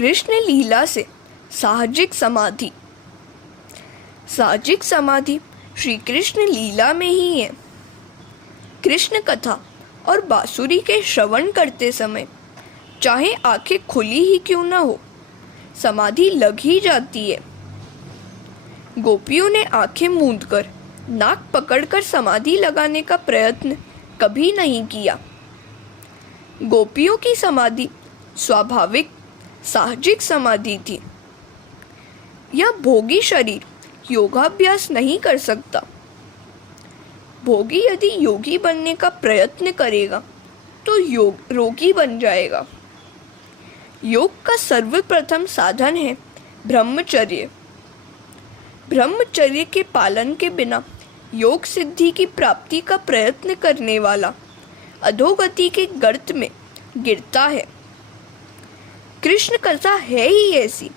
कृष्ण लीला से साहजिक समाधि। साहजिक समाधि श्री कृष्ण लीला में ही है। कृष्ण कथा और बांसुरी के श्रवण करते समय चाहे आंखें खुली ही क्यों न हो, समाधि लग ही जाती है। गोपियों ने आंखें मूंदकर नाक पकड़कर समाधि लगाने का प्रयत्न कभी नहीं किया। गोपियों की समाधि स्वाभाविक साहजिक समाधि थी। यह भोगी शरीर योगाभ्यास नहीं कर सकता। भोगी यदि योगी बनने का प्रयत्न करेगा तो रोगी बन जाएगा। योग का सर्वप्रथम साधन है ब्रह्मचर्य। ब्रह्मचर्य के पालन के बिना योग सिद्धि की प्राप्ति का प्रयत्न करने वाला अधोगति के गर्त में गिरता है। कृष्ण कथा है ही ऐसी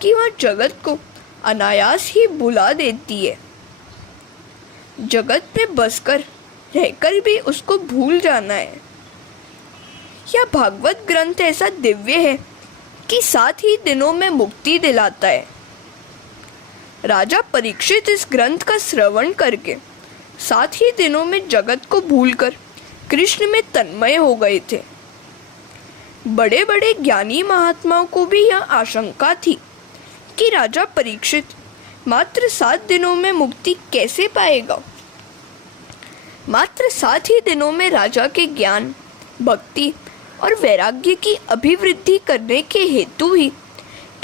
कि वह जगत को अनायास ही भुला देती है। जगत में बसकर रहकर भी उसको भूल जाना है। यह भागवत ग्रंथ ऐसा दिव्य है कि 7 ही दिनों में मुक्ति दिलाता है। राजा परीक्षित इस ग्रंथ का श्रवण करके 7 ही दिनों में जगत को भूलकर कृष्ण में तन्मय हो गए थे। बड़े बड़े ज्ञानी महात्माओं को भी यह आशंका थी कि राजा परीक्षित मात्र 7 दिनों में मुक्ति कैसे पाएगा। मात्र 7 ही दिनों में राजा के ज्ञान, भक्ति और वैराग्य की अभिवृद्धि करने के हेतु ही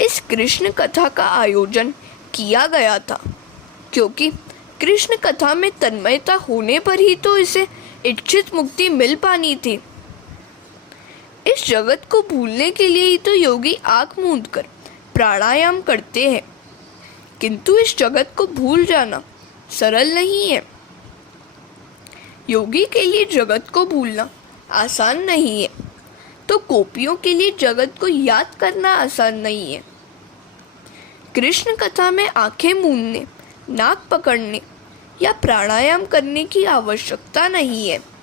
इस कृष्ण कथा का आयोजन किया गया था, क्योंकि कृष्ण कथा में तन्मयता होने पर ही तो इसे इच्छित मुक्ति मिल पानी थी। इस जगत को भूलने के लिए ही तो योगी आँख मूंदकर प्राणायाम करते हैं, किंतु इस जगत को भूल जाना सरल नहीं है। योगी के लिए जगत को भूलना आसान नहीं है, तो गोपियों के लिए जगत को याद करना आसान नहीं है। कृष्ण कथा में आंखें मूंदने, नाक पकड़ने या प्राणायाम करने की आवश्यकता नहीं है।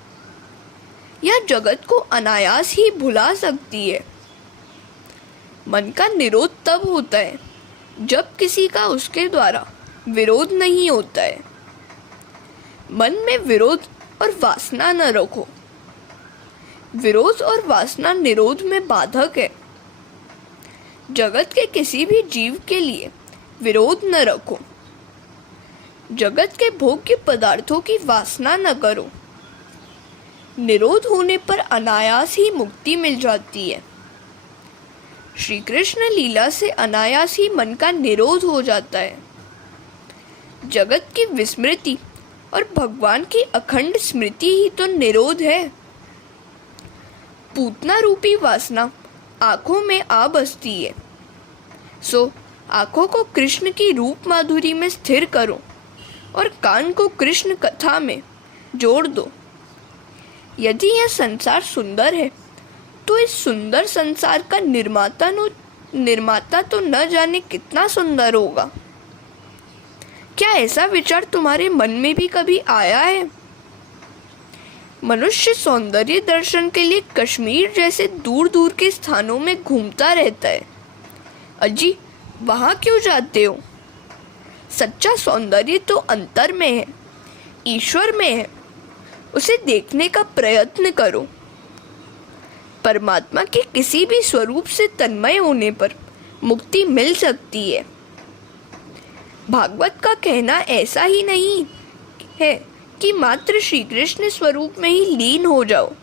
यह जगत को अनायास ही भुला सकती है। मन का निरोध तब होता है जब किसी का उसके द्वारा विरोध नहीं होता है। मन में विरोध और वासना न रखो। विरोध और वासना निरोध में बाधक है। जगत के किसी भी जीव के लिए विरोध न रखो। जगत के भोग्य पदार्थों की वासना न करो। निरोध होने पर अनायास ही मुक्ति मिल जाती है। श्री कृष्ण लीला से अनायास ही मन का निरोध हो जाता है। जगत की विस्मृति और भगवान की अखंड स्मृति ही तो निरोध है। पूतना रूपी वासना आँखों में आ बसती है, सो आँखों को कृष्ण की रूप माधुरी में स्थिर करो और कान को कृष्ण कथा में जोड़ दो। यदि यह संसार सुंदर है तो इस सुंदर संसार का निर्माता तो न जाने कितना सुंदर होगा। क्या ऐसा विचार तुम्हारे मन में भी कभी आया है? मनुष्य सौंदर्य दर्शन के लिए कश्मीर जैसे दूर दूर के स्थानों में घूमता रहता है। अजी, वहाँ क्यों जाते हो? सच्चा सौंदर्य तो अंतर में है, ईश्वर में है। उसे देखने का प्रयत्न करो। परमात्मा के किसी भी स्वरूप से तन्मय होने पर मुक्ति मिल सकती है। भागवत का कहना ऐसा ही नहीं है कि मात्र श्री कृष्ण स्वरूप में ही लीन हो जाओ।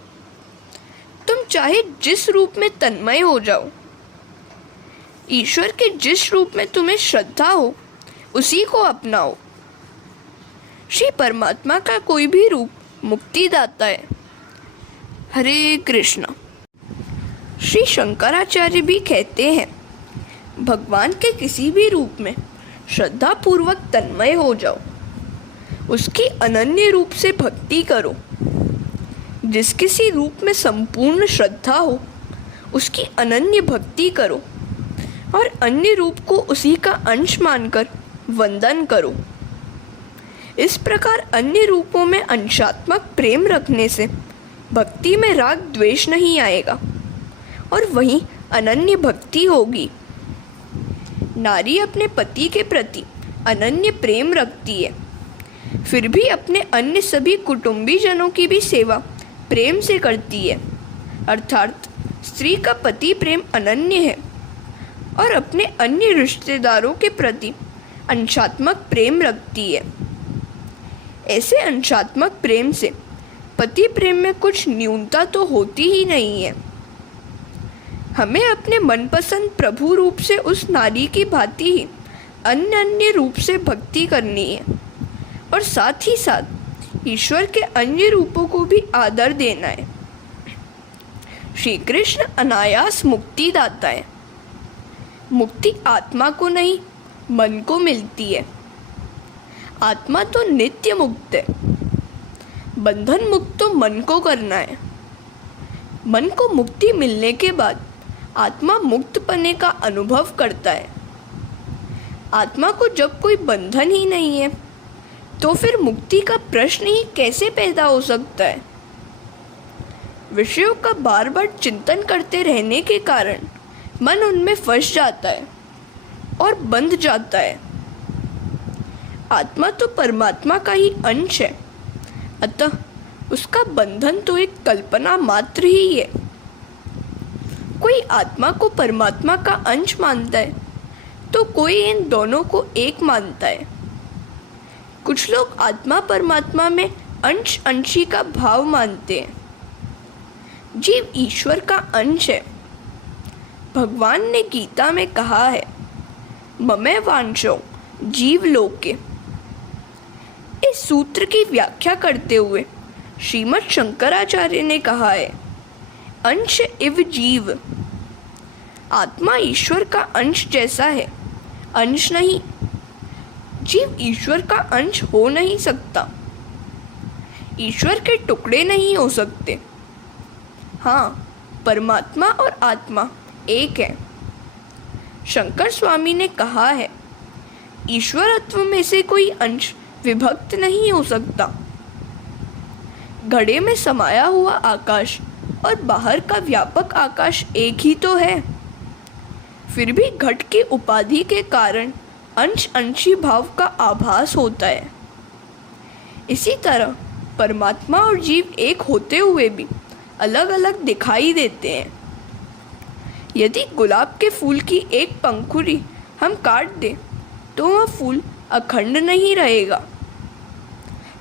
तुम चाहे जिस रूप में तन्मय हो जाओ। ईश्वर के जिस रूप में तुम्हें श्रद्धा हो उसी को अपनाओ। श्री परमात्मा का कोई भी रूप मुक्तिदाता है। हरे कृष्णा। श्री शंकराचार्य भी कहते हैं, भगवान के किसी भी रूप में श्रद्धा पूर्वक तन्मय हो जाओ। उसकी अनन्य रूप से भक्ति करो। जिस किसी रूप में संपूर्ण श्रद्धा हो उसकी अनन्य भक्ति करो और अन्य रूप को उसी का अंश मानकर वंदन करो। इस प्रकार अन्य रूपों में अंशात्मक प्रेम रखने से भक्ति में राग द्वेष नहीं आएगा और वहीं अनन्य भक्ति होगी। नारी अपने पति के प्रति अनन्य प्रेम रखती है, फिर भी अपने अन्य सभी कुटुंबी जनों की भी सेवा प्रेम से करती है। अर्थात स्त्री का पति प्रेम अनन्य है और अपने अन्य रिश्तेदारों के प्रति अंशात्मक प्रेम रखती है। ऐसे अंशात्मक प्रेम से पति प्रेम में कुछ न्यूनता तो होती ही नहीं है। हमें अपने मनपसंद प्रभु रूप से उस नारी की भांति ही अन्य रूप से भक्ति करनी है और साथ ही साथ ईश्वर के अन्य रूपों को भी आदर देना है। श्री कृष्ण अनायास मुक्ति दाता है। मुक्ति आत्मा को नहीं, मन को मिलती है। आत्मा तो नित्य मुक्त है। बंधन मुक्त तो मन को करना है। मन को मुक्ति मिलने के बाद आत्मा मुक्त पने का अनुभव करता है। आत्मा को जब कोई बंधन ही नहीं है तो फिर मुक्ति का प्रश्न ही कैसे पैदा हो सकता है। विषयों का बार बार चिंतन करते रहने के कारण मन उनमें फंस जाता है और बंध जाता है। आत्मा तो परमात्मा का ही अंश है, अतः उसका बंधन तो एक कल्पना मात्र ही है। कोई आत्मा को परमात्मा का अंश मानता है तो कोई इन दोनों को एक मानता है। कुछ लोग आत्मा परमात्मा में अंश अंशी का भाव मानते हैं। जीव ईश्वर का अंश है। भगवान ने गीता में कहा है, ममे वांशो जीव लोके। इस सूत्र की व्याख्या करते हुए श्रीमद् शंकराचार्य ने कहा है, अंश इव जीव। आत्मा ईश्वर का अंश जैसा है, अंश नहीं। जीव ईश्वर का अंश हो नहीं सकता। ईश्वर के टुकड़े नहीं हो सकते। हाँ, परमात्मा और आत्मा एक है। शंकर स्वामी ने कहा है, ईश्वरत्व में से कोई अंश विभक्त नहीं हो सकता। घड़े में समाया हुआ आकाश और बाहर का व्यापक आकाश एक ही तो है। फिर भी घट की उपाधि के कारण अंश अंशी भाव का आभास होता है। इसी तरह परमात्मा और जीव एक होते हुए भी अलग अलग दिखाई देते हैं। यदि गुलाब के फूल की एक पंखुड़ी हम काट दें तो वह फूल अखंड नहीं रहेगा।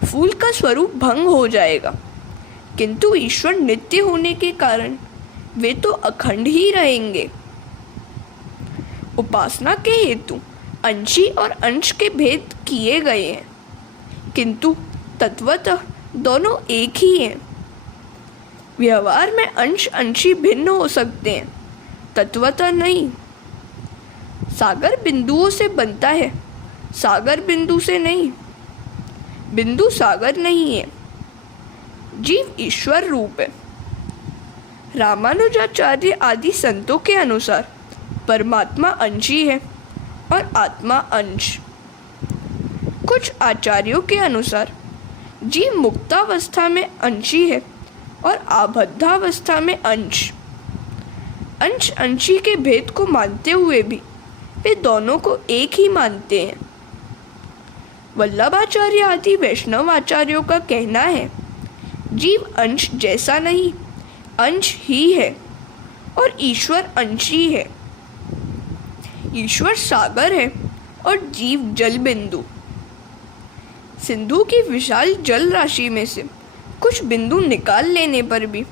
फूल का स्वरूप भंग हो जाएगा, किंतु ईश्वर नित्य होने के कारण वे तो अखंड ही रहेंगे। उपासना के हेतु अंशी और अंश के भेद किए गए हैं, किंतु तत्वतः दोनों एक ही हैं। व्यवहार में अंश अंशी भिन्न हो सकते हैं, तत्वतः नहीं। सागर बिंदुओं से बनता है, सागर बिंदु से नहीं। बिंदु सागर नहीं है। जीव ईश्वर रूप है। रामानुजाचार्य आदि संतों के अनुसार परमात्मा अंशी है और आत्मा अंश। कुछ आचार्यों के अनुसार जीव मुक्तावस्था में अंशी है और आबद्धावस्था में अंश। अंश अंशी के भेद को मानते हुए भी वे दोनों को एक ही मानते हैं। वल्लभाचार्य आदि वैष्णव आचार्यों का कहना है, जीव अंश जैसा नहीं, अंश ही है और ईश्वर अंशी है। ईश्वर सागर है और जीव जल बिंदु। सिंधु की विशाल जल राशि में से कुछ बिंदु निकाल लेने पर भी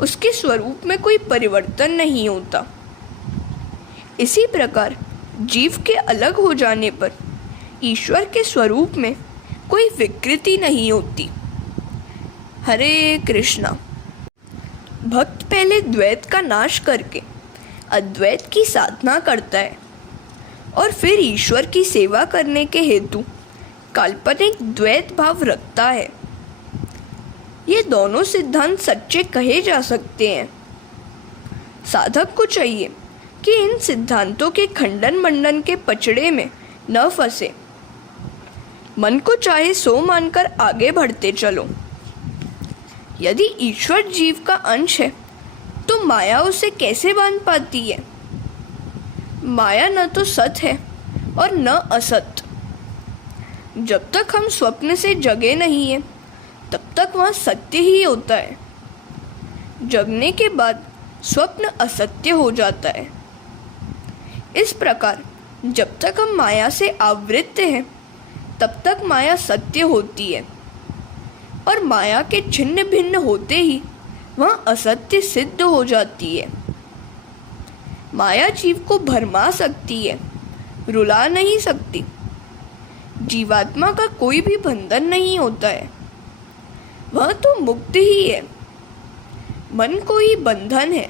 उसके स्वरूप में कोई परिवर्तन नहीं होता। इसी प्रकार जीव के अलग हो जाने पर ईश्वर के स्वरूप में कोई विकृति नहीं होती। हरे कृष्णा। भक्त पहले द्वैत का नाश करके अद्वैत की साधना करता है और फिर ईश्वर की सेवा करने के हेतु काल्पनिक द्वैत भाव रखता है। ये दोनों सिद्धांत सच्चे कहे जा सकते हैं। साधक को चाहिए कि इन सिद्धांतों के खंडन मंडन के पचड़े में न फंसे। मन को चाहे सो मानकर आगे बढ़ते चलो। यदि ईश्वर जीव का अंश है तो माया उसे कैसे बांध पाती है? माया न तो सत है और न असत। जब तक हम स्वप्न से जगे नहीं हैं, तब तक वहाँ सत्य ही होता है। जगने के बाद स्वप्न असत्य हो जाता है। इस प्रकार जब तक हम माया से आवृत्त हैं, तब तक माया सत्य होती है, और माया के छिन्न भिन्न होते ही वह असत्य सिद्ध हो जाती है। माया जीव को भरमा सकती है, रुला नहीं सकती। जीवात्मा का कोई भी बंधन नहीं होता है, वह तो मुक्त ही है। मन को ही बंधन है।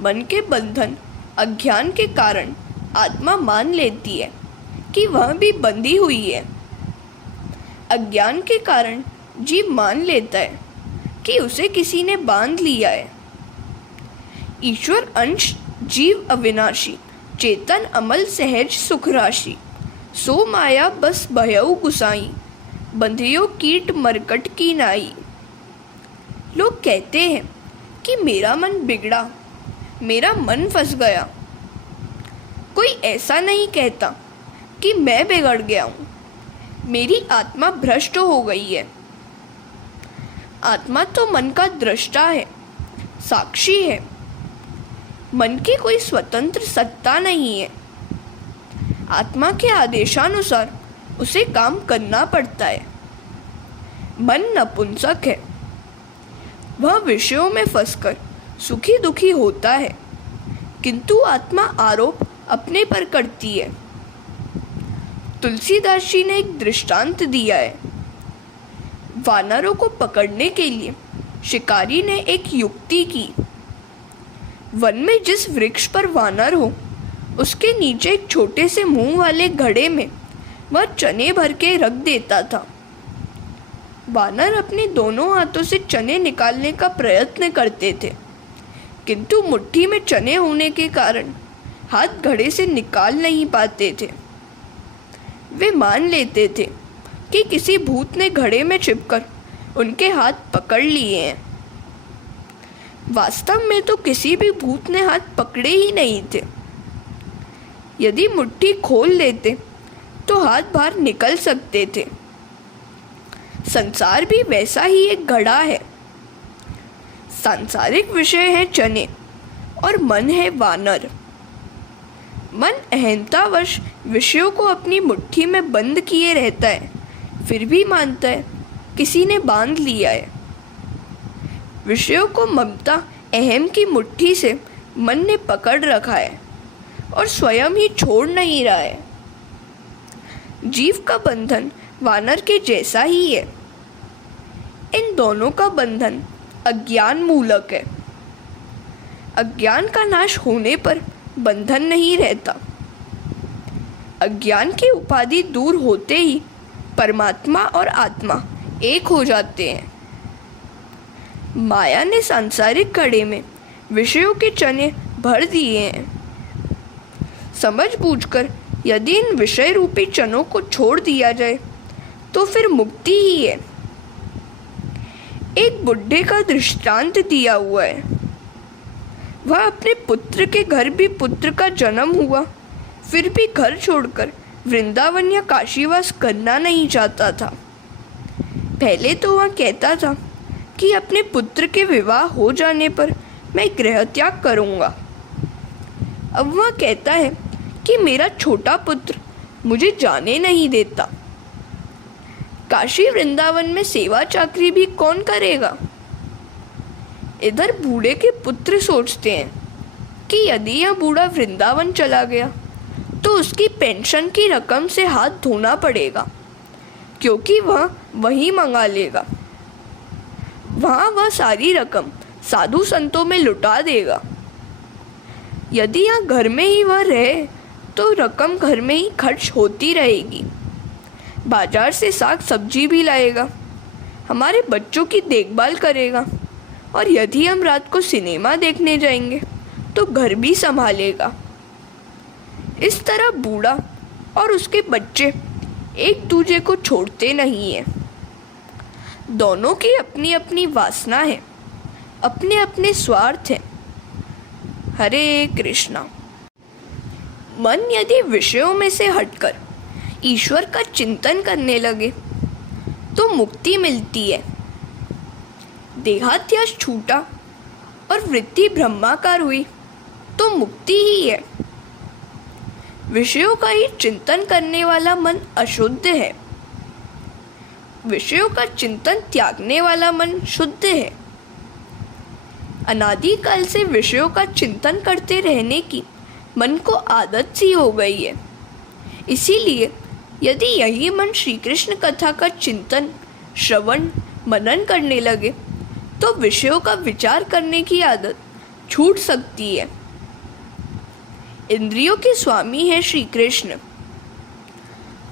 मन के बंधन अज्ञान के कारण आत्मा मान लेती है कि वह भी बंधी हुई है। अज्ञान के कारण जीव मान लेता है कि उसे किसी ने बांध लिया है। ईश्वर अंश जीव अविनाशी, चेतन अमल सहज सुख राशि। सो माया बस भयउ गुसाई, बंधियो कीट मरकट की नाई। लोग कहते हैं कि मेरा मन बिगड़ा, मेरा मन फंस गया। कोई ऐसा नहीं कहता कि मैं बिगड़ गया हूँ, मेरी आत्मा भ्रष्ट हो गई है। आत्मा तो मन का दृष्टा है, साक्षी है। मन की कोई स्वतंत्र सत्ता नहीं है। आत्मा के आदेशानुसार उसे काम करना पड़ता है। मन नपुंसक है। वह विषयों में फंसकर सुखी दुखी होता है, किंतु आत्मा आरोप अपने पर करती है। तुलसीदास जी ने एक दृष्टांत दिया है। वानरों को पकड़ने के लिए शिकारी ने एक युक्ति की। वन में जिस वृक्ष पर वानर हो, उसके नीचे एक छोटे से मुंह वाले घड़े में वह चने भर के रख देता था। वानर अपने दोनों हाथों से चने निकालने का प्रयत्न करते थे, किंतु मुट्ठी में चने होने के कारण हाथ घड़े से निकाल नहीं पाते थे। वे मान लेते थे कि किसी भूत ने घड़े में छिपकर उनके हाथ पकड़ लिए हैं। वास्तव में तो किसी भी भूत ने हाथ पकड़े ही नहीं थे। यदि मुट्ठी खोल लेते तो हाथ बाहर निकल सकते थे। संसार भी वैसा ही एक घड़ा है। सांसारिक विषय है चने और मन है वानर। मन अहंतावश विषयों को अपनी मुट्ठी में बंद किए रहता है, फिर भी मानता है किसी ने बांध लिया है। विषयों को ममता अहम की मुट्ठी से मन ने पकड़ रखा है और स्वयं ही छोड़ नहीं रहा है। जीव का बंधन वानर के जैसा ही है। इन दोनों का बंधन अज्ञान मूलक है। अज्ञान का नाश होने पर बंधन नहीं रहता। अज्ञान की उपाधि दूर होते ही परमात्मा और आत्मा एक हो जाते हैं। माया ने सांसारिक घड़े में विषयों के चने भर दिए हैं। समझ बूझकर यदि इन विषय रूपी चनों को छोड़ दिया जाए तो फिर मुक्ति ही है। एक बुढ़े का दृष्टांत दिया हुआ है। वह अपने पुत्र के घर भी पुत्र का जन्म हुआ, फिर भी घर छोड़कर वृंदावन या काशीवास करना नहीं चाहता था। पहले तो वह कहता था कि अपने पुत्र के विवाह हो जाने पर मैं गृह त्याग करूँगा। अब वह कहता है कि मेरा छोटा पुत्र मुझे जाने नहीं देता। काशी वृंदावन में सेवा चाकरी भी कौन करेगा? इधर बूढ़े के पुत्र सोचते हैं कि यदि यह बूढ़ा वृंदावन चला गया तो उसकी पेंशन की रकम से हाथ धोना पड़ेगा, क्योंकि वह वहीं मंगा लेगा। वहाँ वह सारी रकम साधु संतों में लुटा देगा। यदि यहाँ घर में ही वह रहे तो रकम घर में ही खर्च होती रहेगी। बाजार से साग सब्जी भी लाएगा, हमारे बच्चों की देखभाल करेगा, और यदि हम रात को सिनेमा देखने जाएंगे तो घर भी संभालेगा। इस तरह बूढ़ा और उसके बच्चे एक दूसरे को छोड़ते नहीं हैं। दोनों की अपनी अपनी वासना है, अपने अपने स्वार्थ हैं। हरे कृष्णा। मन यदि विषयों में से हटकर ईश्वर का चिंतन करने लगे तो मुक्ति मिलती है। देहाध्यास छूटा और वृत्ति ब्रह्माकार हुई तो मुक्ति ही है। विषयों का ही चिंतन करने वाला मन अशुद्ध है, विषयों का चिंतन त्यागने वाला मन शुद्ध है। अनादिकाल से विषयों का चिंतन करते रहने की मन को आदत सी हो गई है। इसीलिए यदि यही मन श्री कृष्ण कथा का चिंतन, श्रवण, मनन करने लगे तो विषयों का विचार करने की आदत छूट सकती है। इंद्रियों के स्वामी है श्री कृष्ण।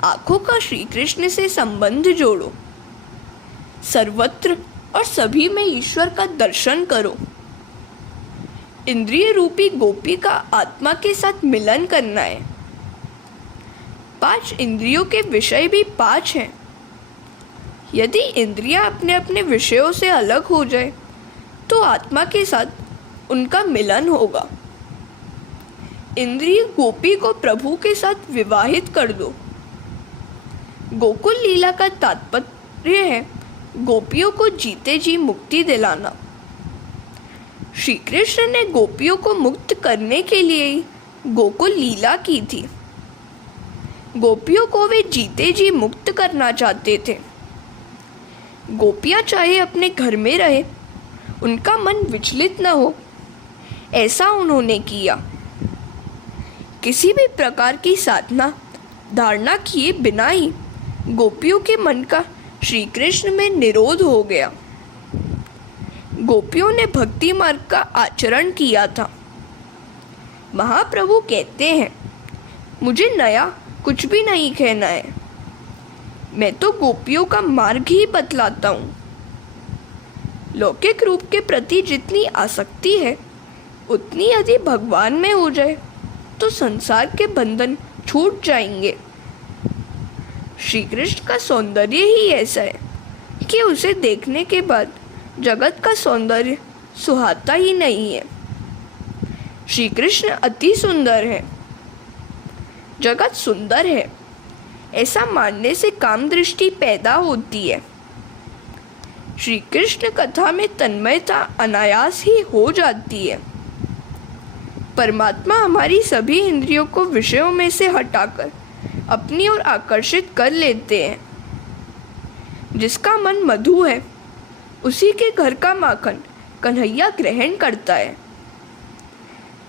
आंखों का श्री कृष्ण से संबंध जोड़ो, सर्वत्र और सभी में ईश्वर का दर्शन करो। इंद्रिय रूपी गोपी का आत्मा के साथ मिलन करना है। 5 इंद्रियों के विषय भी 5 हैं। यदि इंद्रियां अपने अपने विषयों से अलग हो जाए तो आत्मा के साथ उनका मिलन होगा। इंद्रिय गोपी को प्रभु के साथ विवाहित कर दो। गोकुल लीला का तात्पर्य है गोपियों को जीते जी मुक्ति दिलाना। श्री कृष्ण ने गोपियों को मुक्त करने के लिए ही गोकुल लीला की थी। गोपियों को वे जीते जी मुक्त करना चाहते थे। गोपियां चाहे अपने घर में रहे, उनका मन विचलित न हो, ऐसा उन्होंने किया। किसी भी प्रकार की साधना, धारणा किए बिना ही गोपियों के मन का श्री कृष्ण में निरोध हो गया। गोपियों ने भक्ति मार्ग का आचरण किया था। महाप्रभु कहते हैं, मुझे नया कुछ भी नहीं कहना है, मैं तो गोपियों का मार्ग ही बतलाता हूँ। लौकिक रूप के प्रति जितनी आसक्ति है उतनी यदि भगवान में हो जाए तो संसार के बंधन छूट जाएंगे। श्री कृष्ण का सौंदर्य ही ऐसा है कि उसे देखने के बाद जगत का सौंदर्य सुहाता ही नहीं है। श्री कृष्ण अति सुंदर है, जगत सुंदर है, ऐसा मानने से काम दृष्टि पैदा होती है। श्री कृष्ण कथा में तन्मयता अनायास ही हो जाती है। परमात्मा हमारी सभी इंद्रियों को विषयों में से हटाकर अपनी ओर आकर्षित कर लेते हैं। जिसका मन मधु है उसी के घर का माखन कन्हैया ग्रहण करता है।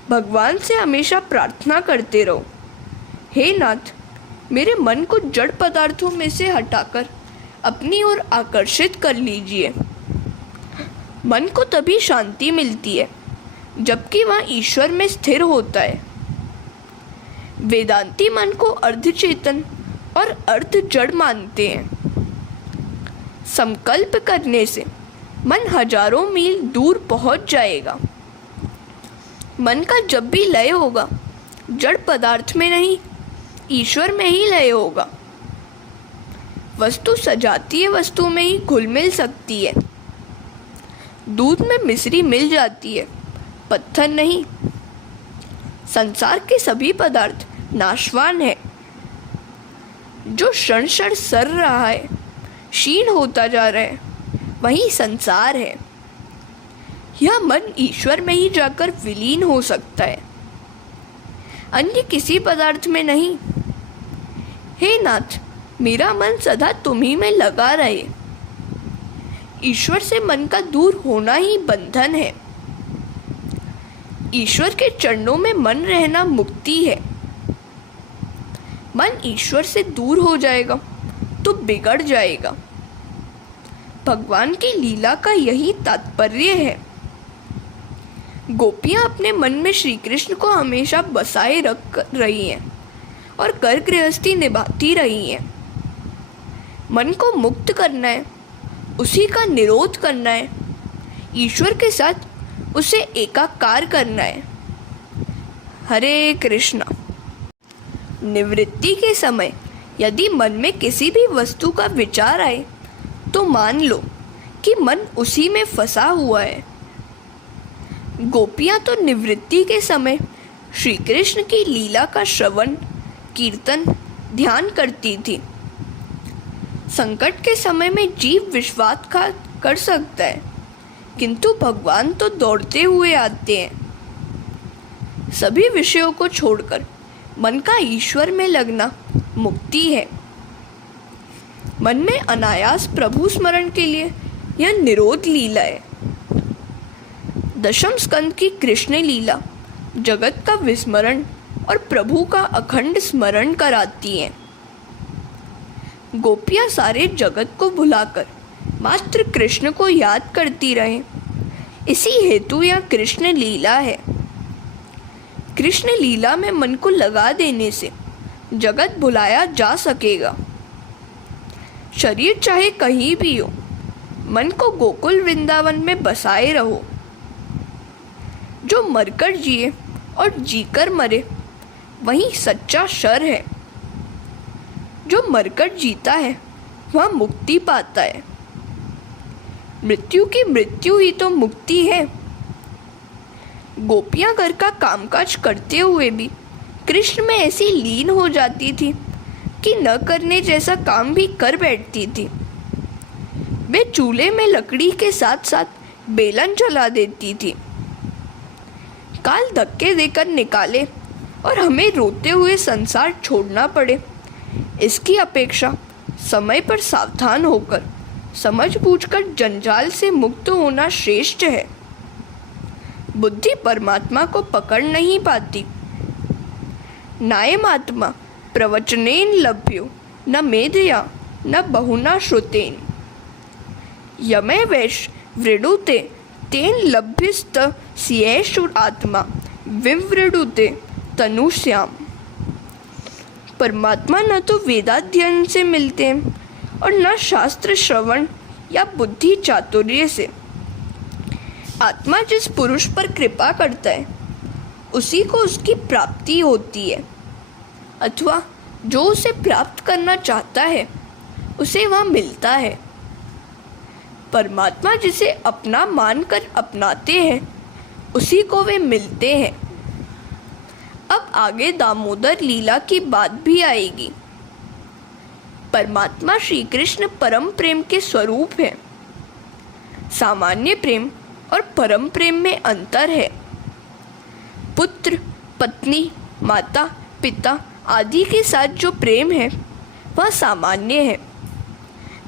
भगवान से हमेशा प्रार्थना करते रहो, हे नाथ, मेरे मन को जड़ पदार्थों में से हटाकर अपनी ओर आकर्षित कर लीजिए। मन को तभी शांति मिलती है जबकि वह ईश्वर में स्थिर होता है। वेदांती मन को अर्धचेतन और अर्ध जड़ मानते हैं। संकल्प करने से मन हजारों मील दूर पहुंच जाएगा। मन का जब भी लय होगा, जड़ पदार्थ में नहीं, ईश्वर में ही लय होगा। वस्तु सजातीय वस्तु में ही घुल मिल सकती है। दूध में मिश्री मिल जाती है, पत्थर नहीं। संसार के सभी पदार्थ नाशवान है। जो क्षण क्षण सर रहा है, क्षीण होता जा रहा है, वही संसार है। यह मन ईश्वर में ही जाकर विलीन हो सकता है, अन्य किसी पदार्थ में नहीं। हे नाथ, मेरा मन सदा तुम्ही में लगा रहे। ईश्वर से मन का दूर होना ही बंधन है। ईश्वर के चरणों में मन रहना मुक्ति है। मन ईश्वर से दूर हो जाएगा तो बिगड़ जाएगा। भगवान की लीला का यही तात्पर्य है। गोपियां अपने मन में श्री कृष्ण को हमेशा बसाए रख रही हैं और कर गृहस्थी निभाती रही हैं। मन को मुक्त करना है, उसी का निरोध करना है, ईश्वर के साथ उसे एकाकार करना है। हरे कृष्णा। निवृत्ति के समय यदि मन में किसी भी वस्तु का विचार आए तो मान लो कि मन उसी में फंसा हुआ है। गोपियां तो निवृत्ति के समय श्री कृष्ण की लीला का श्रवण, कीर्तन, ध्यान करती थी। संकट के समय में जीव विश्वासघात कर सकता है, किंतु भगवान तो दौड़ते हुए आते हैं। सभी विषयों को छोड़कर मन का ईश्वर में लगना मुक्ति है। मन में अनायास प्रभु स्मरण के लिए यह निरोध लीला है। दशम स्कंद की कृष्ण लीला जगत का विस्मरण और प्रभु का अखंड स्मरण कराती है। गोपियां सारे जगत को भुलाकर मात्र कृष्ण को याद करती रहें, इसी हेतु यह कृष्ण लीला है। कृष्ण लीला में मन को लगा देने से जगत भुलाया जा सकेगा। शरीर चाहे कहीं भी हो, मन को गोकुल वृंदावन में बसाए रहो। जो मरकर जिए और जीकर मरे, वही सच्चा शर है। जो मरकर जीता है वह मुक्ति पाता है। मृत्यु की मृत्यु ही तो मुक्ति है। गोपियां घर का कामकाज करते हुए भी कृष्ण में ऐसी लीन हो जाती थी कि न करने जैसा काम भी कर बैठती थी। वे चूल्हे में लकड़ी के साथ साथ बेलन जला देती थी। काल धक्के देकर निकाले और हमें रोते हुए संसार छोड़ना पड़े, इसकी अपेक्षा समय पर सावधान होकर समझ बूझकर जंजाल से मुक्त होना श्रेष्ठ है। बुद्धि परमात्मा को पकड़ नहीं पाती। नायमात्मा प्रवचनेन लभ्यो न मेधया न बहुना श्रुतेन यमे वैश वृडुते तेन लभ्यस्त सियेषु आत्मा विवृडुते तनुश्याम। परमात्मा न तो वेदाध्ययन से मिलते हैं और न शास्त्र श्रवण या बुद्धि चातुर्य से। आत्मा जिस पुरुष पर कृपा करता है उसी को उसकी प्राप्ति होती है, अथवा जो उसे प्राप्त करना चाहता है उसे वह मिलता है। परमात्मा जिसे अपना मानकर अपनाते हैं उसी को वे मिलते हैं। अब आगे दामोदर लीला की बात भी आएगी। परमात्मा श्री कृष्ण परम प्रेम के स्वरूप है। सामान्य प्रेम और परम प्रेम में अंतर है। पुत्र, पत्नी, माता, पिता आदि के साथ जो प्रेम है वह सामान्य है।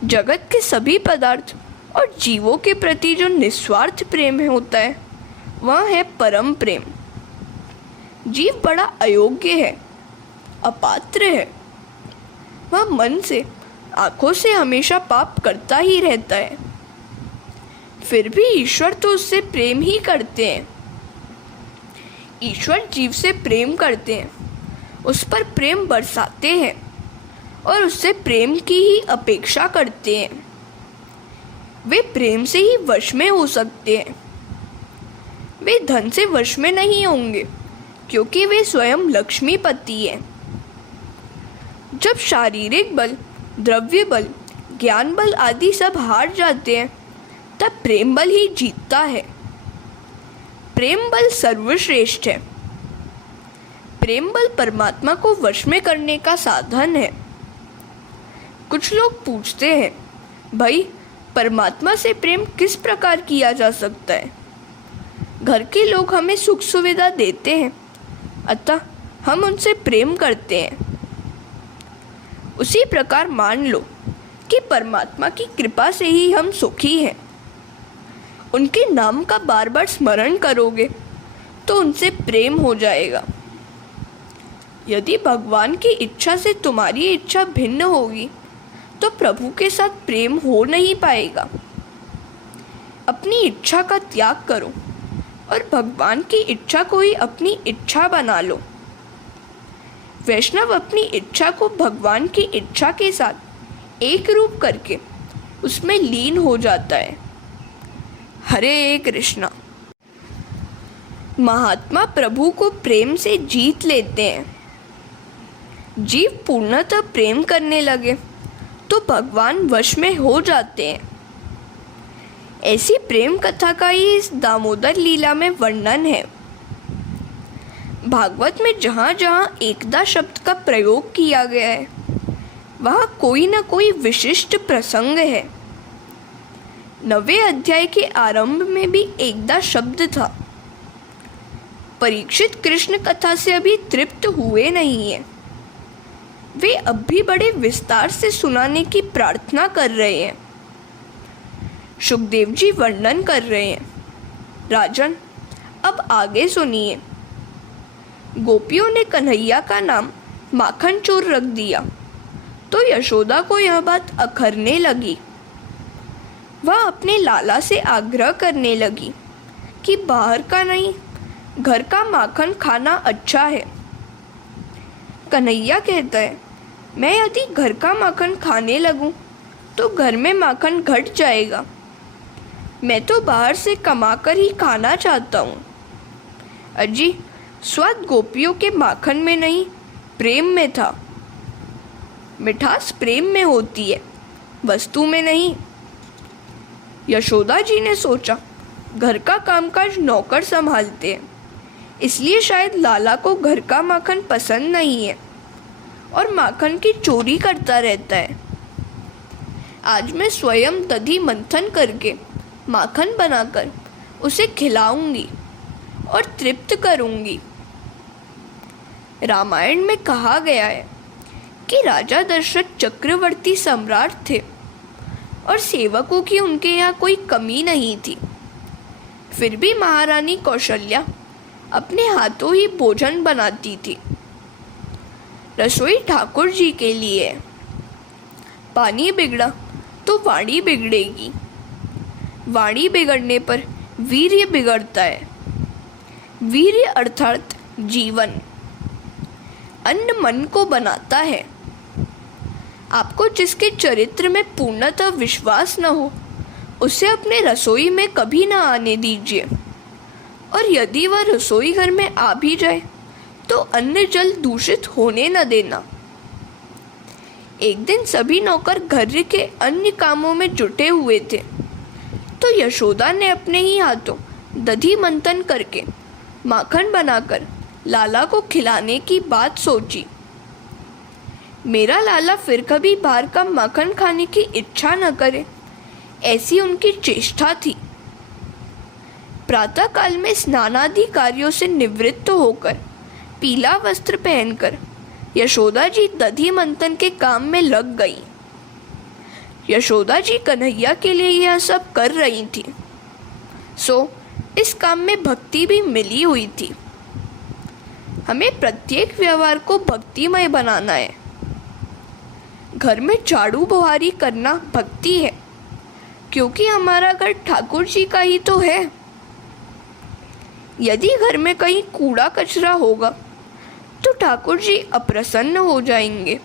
जगत के सभी पदार्थ और जीवों के प्रति जो निस्वार्थ प्रेम होता है वह है परम प्रेम। जीव बड़ा अयोग्य है, अपात्र है। वह मन से, आँखों से हमेशा पाप करता ही रहता है, फिर भी ईश्वर तो उससे प्रेम ही करते हैं। ईश्वर जीव से प्रेम करते हैं, उस पर प्रेम बरसाते हैं और उससे प्रेम की ही अपेक्षा करते हैं। वे प्रेम से ही वश में हो सकते हैं। वे धन से वश में नहीं होंगे क्योंकि वे स्वयं लक्ष्मीपति हैं। जब शारीरिक बल, द्रव्य बल, ज्ञान बल आदि सब हार जाते हैं तब प्रेम बल ही जीतता है। प्रेम बल सर्वश्रेष्ठ है। प्रेम बल परमात्मा को वश में करने का साधन है। कुछ लोग पूछते हैं, भाई परमात्मा से प्रेम किस प्रकार किया जा सकता है? घर के लोग हमें सुख सुविधा देते हैं, अतः हम उनसे प्रेम करते हैं। उसी प्रकार मान लो कि परमात्मा की कृपा से ही हम सुखी हैं। उनके नाम का बार बार स्मरण करोगे तो उनसे प्रेम हो जाएगा। यदि भगवान की इच्छा से तुम्हारी इच्छा भिन्न होगी तो प्रभु के साथ प्रेम हो नहीं पाएगा। अपनी इच्छा का त्याग करो और भगवान की इच्छा को ही अपनी इच्छा बना लो। वैष्णव अपनी इच्छा को भगवान की इच्छा के साथ एक रूप करके उसमें लीन हो जाता है। हरे कृष्णा। महात्मा प्रभु को प्रेम से जीत लेते हैं। जीव पूर्णतः प्रेम करने लगे तो भगवान वश में हो जाते हैं। ऐसी प्रेम कथा का ही इस दामोदर लीला में वर्णन है। भागवत में जहाँ जहाँ एकदा शब्द का प्रयोग किया गया है वहाँ कोई न कोई विशिष्ट प्रसंग है। 9वें अध्याय के आरंभ में भी एकदा शब्द था। परीक्षित कृष्ण कथा से अभी तृप्त हुए नहीं है, वे अब भी बड़े विस्तार से सुनाने की प्रार्थना कर रहे हैं। सुखदेव जी वर्णन कर रहे हैं, राजन अब आगे सुनिए। गोपियों ने कन्हैया का नाम माखन चोर रख दिया तो यशोदा को यह बात अखरने लगी। वह अपने लाला से आग्रह करने लगी कि बाहर का नहीं, घर का माखन खाना अच्छा है। कन्हैया कहता है, मैं यदि घर का माखन खाने लगूं तो घर में माखन घट जाएगा। मैं तो बाहर से कमाकर ही खाना चाहता हूँ। अजी, स्वाद गोपियों के माखन में नहीं, प्रेम में था। मिठास प्रेम में होती है, वस्तु में नहीं। यशोदा जी ने सोचा, घर का कामकाज नौकर संभालते हैं, इसलिए शायद लाला को घर का माखन पसंद नहीं है और माखन की चोरी करता रहता है। आज मैं स्वयं दधी मंथन करके माखन बनाकर उसे खिलाऊंगी और तृप्त करूंगी। रामायण में कहा गया है कि राजा दशरथ चक्रवर्ती सम्राट थे और सेवकों की उनके यहाँ कोई कमी नहीं थी। फिर भी महारानी कौशल्या अपने हाथों ही भोजन बनाती थी। रसोई ठाकुर जी के लिए है। पानी बिगड़ा तो वाणी बिगड़ेगी, वाणी बिगड़ने पर वीर्य बिगड़ता है। वीर्य अर्थात जीवन। अन्न मन को बनाता है। आपको जिसके चरित्र में पूर्णतः विश्वास न हो उसे अपने रसोई में कभी न आने दीजिए, और यदि वह रसोई घर में आ भी जाए तो अन्न जल दूषित होने न देना। एक दिन सभी नौकर घर के अन्य कामों में जुटे हुए थे तो यशोदा ने अपने ही हाथों दधी मंथन करके माखन बनाकर लाला को खिलाने की बात सोची। मेरा लाला फिर कभी बाहर का माखन खाने की इच्छा न करे, ऐसी उनकी चेष्टा थी। प्रातः काल में स्नानादि कार्यों से निवृत्त होकर पीला वस्त्र पहनकर यशोदा जी दधी मंथन के काम में लग गई। यशोदा जी कन्हैया के लिए यह सब कर रही थी, सो इस काम में भक्ति भी मिली हुई थी। हमें प्रत्येक व्यवहार को भक्तिमय बनाना है। घर में झाड़ू बुहारी करना भक्ति है, क्योंकि हमारा घर ठाकुर जी का ही तो है। यदि घर में कहीं कूड़ा कचरा होगा तो ठाकुर जी अप्रसन्न हो जाएंगे।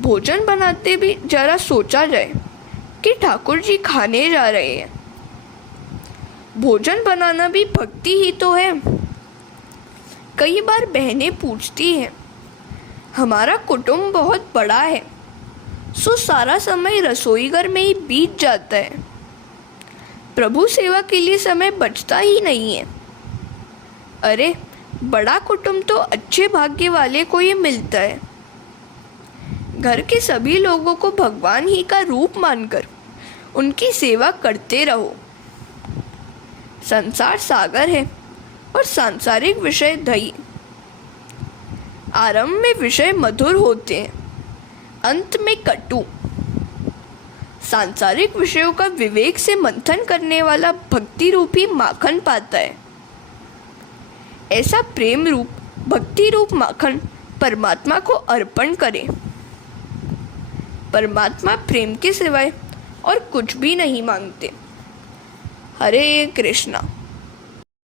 भोजन बनाते भी जरा सोचा जाए कि ठाकुर जी खाने जा रहे हैं। भोजन बनाना भी भक्ति ही तो है। कई बार बहनें पूछती हैं, हमारा कुटुंब बहुत बड़ा है, सो सारा समय रसोई घर में ही बीत जाता है, प्रभु सेवा के लिए समय बचता ही नहीं है। अरे, बड़ा कुटुंब तो अच्छे भाग्य वाले को ही मिलता है। घर के सभी लोगों को भगवान ही का रूप मानकर उनकी सेवा करते रहो। संसार सागर है और सांसारिक विषय दही। आरंभ में विषय मधुर होते हैं, अंत में कटु। सांसारिक विषयों का विवेक से मंथन करने वाला भक्ति रूपी माखन पाता है। ऐसा प्रेम रूप भक्ति रूप माखन परमात्मा को अर्पण करें। परमात्मा प्रेम के सिवाय और कुछ भी नहीं मांगते। हरे कृष्णा।